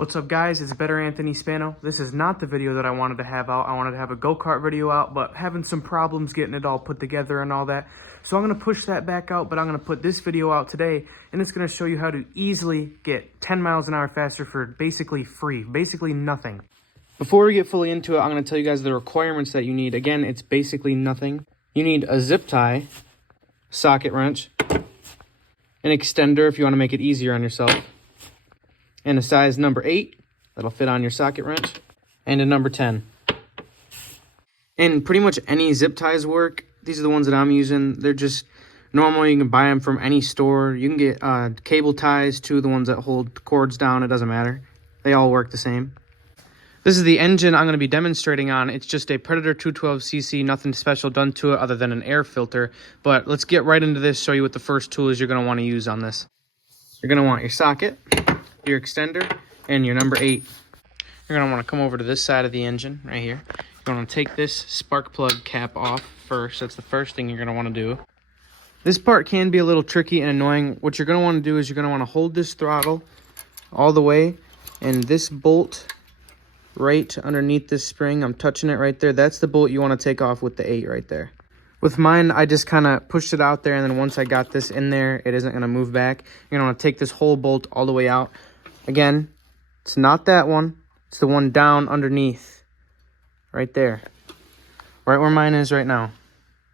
What's up guys, it's Better Anthony Spano. This is not the video that I wanted to have out. I wanted to have a go-kart video out, but having some problems getting it all put together and all that. So I'm going to push that back out, but I'm going to put this video out today, and it's going to show you how to easily get 10 miles an hour faster for basically free, basically nothing. Before we get fully into it, I'm going to tell you guys the requirements that you need. Again, it's basically nothing. You need a zip tie, socket wrench, an extender if you want to make it easier on yourself, and a size number 8 that'll fit on your socket wrench, and a number 10. And pretty much any zip ties work. These are the ones that I'm using. They're just normal. You can buy them from any store. You can get cable ties too, the ones that hold cords down. It doesn't matter. They all work the same. This is the engine I'm going to be demonstrating on. It's just a Predator 212cc, nothing special done to it other than an air filter. But let's get right into this, show you what the first tool is you're going to want to use on this. You're going to want your socket, your extender, and your number 8. You're going to want to come over to this side of the engine right here. You're going to take this spark plug cap off first. That's the first thing you're going to want to do. This part can be a little tricky and annoying. What you're going to want to do is you're going to want to hold this throttle all the way, and this bolt right underneath this spring, I'm touching it right there. That's the bolt you want to take off with the 8 right there. With mine, I just kind of pushed it out there, and then once I got this in there, it isn't going to move back. You're going to want to take this whole bolt all the way out. Again, it's not that one. It's the one down underneath. Right there. Right where mine is right now.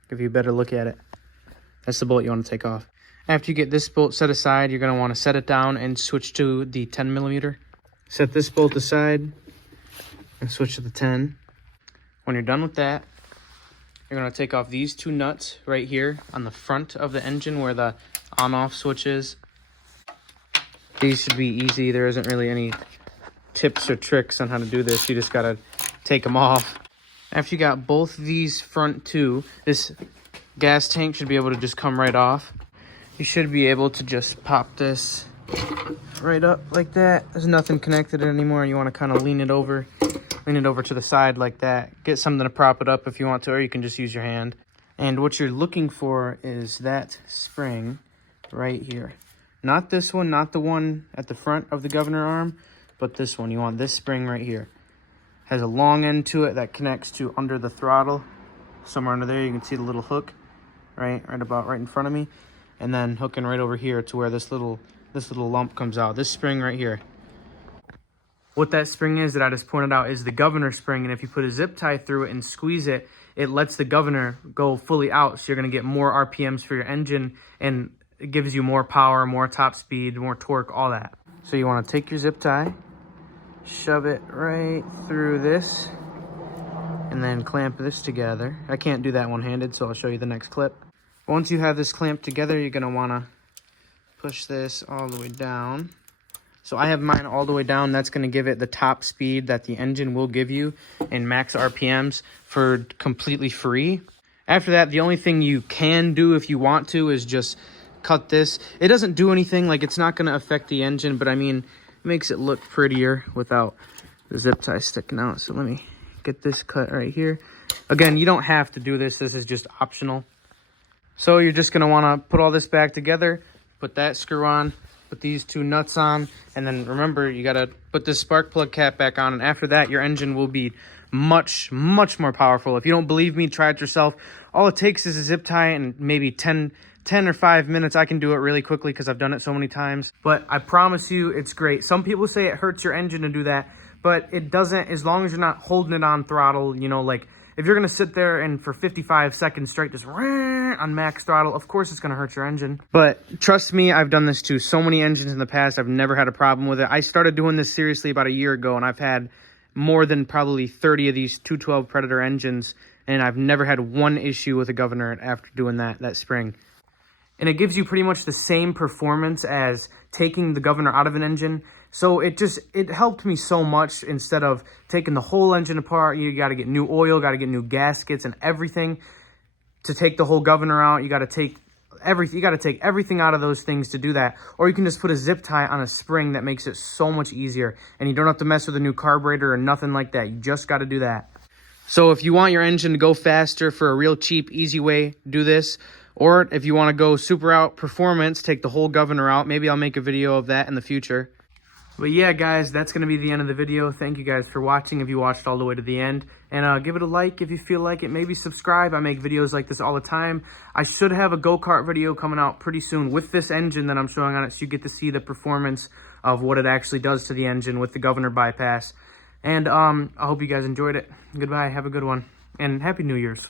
Give you a better look at it. That's the bolt you want to take off. After you get this bolt set aside, you're going to want to set it down and switch to the 10 millimeter. Set this bolt aside and switch to the 10. When you're done with that, you're going to take off these 2 nuts right here on the front of the engine where the on-off switch is. These should be easy. There isn't really any tips or tricks on how to do this. You just got to take them off. After you got both these front 2, this gas tank should be able to just come right off. You should be able to just pop this right up like that. There's nothing connected anymore. You want to kind of lean it over to the side like that. Get something to prop it up if you want to, or you can just use your hand. And what you're looking for is that spring right here. Not this one, not the one at the front of the governor arm, but this one. You want this spring right here. Has a long end to it that connects to under the throttle. Somewhere under there, you can see the little hook, right about right in front of me. And then hooking right over here to where this little lump comes out. This spring right here. What that spring is that I just pointed out is the governor spring, and if you put a zip tie through it and squeeze it, it lets the governor go fully out, so you're going to get more RPMs for your engine, and it gives you more power, more top speed, more torque, all that. So you want to take your zip tie, shove it right through this, and then clamp this together. I can't do that one-handed, so I'll show you the next clip. Once you have this clamped together, you're going to want to push this all the way down. So I have mine all the way down. That's going to give it the top speed that the engine will give you and max RPMs for completely free. After that, the only thing you can do if you want to is just cut this. It doesn't do anything, like it's not going to affect the engine, but I mean, it makes it look prettier without the zip tie sticking out. So let me get this cut right here. Again, you don't have to do this. This is just optional. So you're just going to want to put all this back together, put that screw on, put these 2 nuts on, and then remember, you got to put this spark plug cap back on, and after that, your engine will be much, much more powerful. If you don't believe me, try it yourself. All it takes is a zip tie and maybe 10 or 5 minutes. I can do it really quickly because I've done it so many times, but I promise you it's great. Some people say it hurts your engine to do that, but it doesn't, as long as you're not holding it on throttle. You know, like if you're going to sit there and for 55 seconds straight just on max throttle, of course it's going to hurt your engine. But trust me, I've done this to so many engines in the past. I've never had a problem with it. I started doing this seriously about a year ago, and I've had more than probably 30 of these 212 Predator engines, and I've never had one issue with a governor after doing that spring. And it gives you pretty much the same performance as taking the governor out of an engine. So it helped me so much. Instead of taking the whole engine apart, you got to get new oil, got to get new gaskets and everything to take the whole governor out. You got to take everything. You got to take everything out of those things to do that. Or you can just put a zip tie on a spring that makes it so much easier, and you don't have to mess with a new carburetor or nothing like that. You just got to do that. So if you want your engine to go faster for a real cheap, easy way, do this. Or if you want to go super out performance, take the whole governor out. Maybe I'll make a video of that in the future. But yeah, guys, that's going to be the end of the video. Thank you guys for watching if you watched all the way to the end. And give it a like if you feel like it. Maybe subscribe. I make videos like this all the time. I should have a go-kart video coming out pretty soon with this engine that I'm showing on it, so you get to see the performance of what it actually does to the engine with the governor bypass. And I hope you guys enjoyed it. Goodbye. Have a good one. And Happy New Year's.